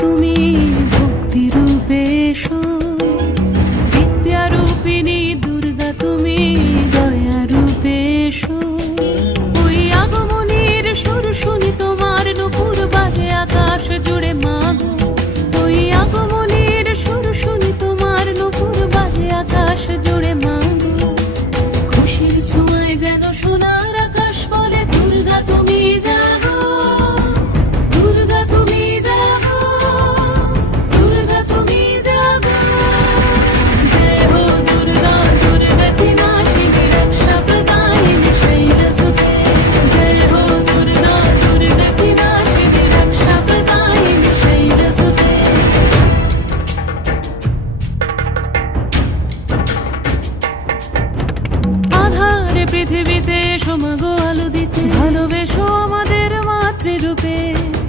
তুমি ভক্তি রূপে এসো, বিদ্যা রূপিণী দুর্গা তুমি দয়া রূপে এসো। ওই আগমনীর সুর শুনি তোমার নুপুর বাজে আকাশ জুড়ে মাগো। ওই আগমনীর সুর শুনি তোমার নুপুর বাজে আকাশ জুড়ে মাগো। খুশির ছোঁয়ায় যেন সোনার আকাশ বলে দুর্গা তুমি জাগো, দুর্গা তুমি জাগো, দুর্গা তুমি জাগো। জয় হো দুর্গা, দুর্গা की नाशिनी रक्षा प्रदायिनी शैलसुते। जय हो दुर्गा, दुर्गा की नाशिनी रक्षा प्रदायिनी शैलसुते। আধারে পৃথিবীতে এসো মাগো আলো দিতে, ভালোবেসো আমাদের মাতৃরূপে।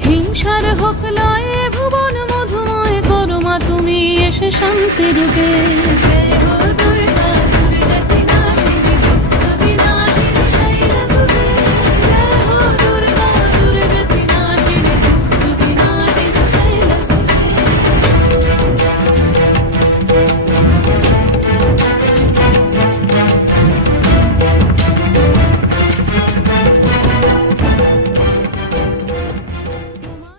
হিংসার হোক লয়ে ভুবন মধুময় করো মা তুমি এসে শান্তি রূপে।